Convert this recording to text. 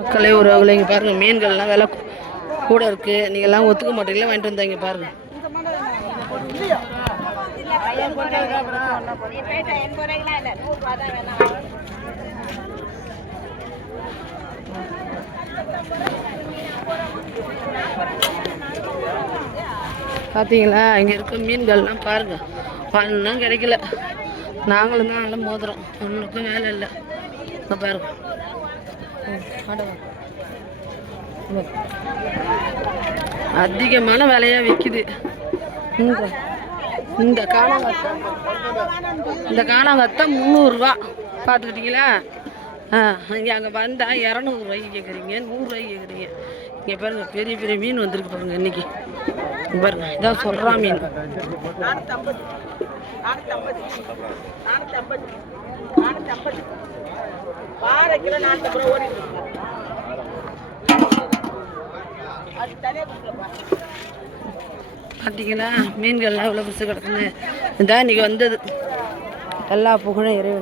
மக்களே ஒரு அவ்வளோ இங்கே பாருங்கள், மீன்கள்லாம் விலை கூட இருக்குது. நீங்கள்லாம் ஒத்துக்க மாட்டீங்களா? வாங்கிட்டு வந்தாங்க பாருங்கள். பார்த்தீங்களா, இங்கே இருக்க மீன்கள்லாம் பாருங்கள். பண்ணால் கிடைக்கல. நாங்களும் தான் நல்லா மோதுறோம். ஒன்றுக்கும் வேலை இல்லை. பாருங்க, அதிகமான விலையாக விற்கிது. இந்த காணாங்கத்தை 300 ரூபா. பார்த்துக்கிட்டீங்களா? இங்கே அங்கே வந்தால் 200 ரூபாய்க்கு கேட்குறீங்க, 100 ரூபாய்க்கு கேட்குறீங்க. இங்கே பாருங்க, பெரிய பெரிய மீன் வந்திருக்கு பாருங்க. இன்னைக்கு பாருங்க, இதான் சொல்கிறா மீன். பார்த்தீங்களா, மீன்கள்லாம் எவ்வளோ பிசு கிடக்குன்னு. இதான் இன்னைக்கு வந்தது. எல்லா புகழும் இறைவன்.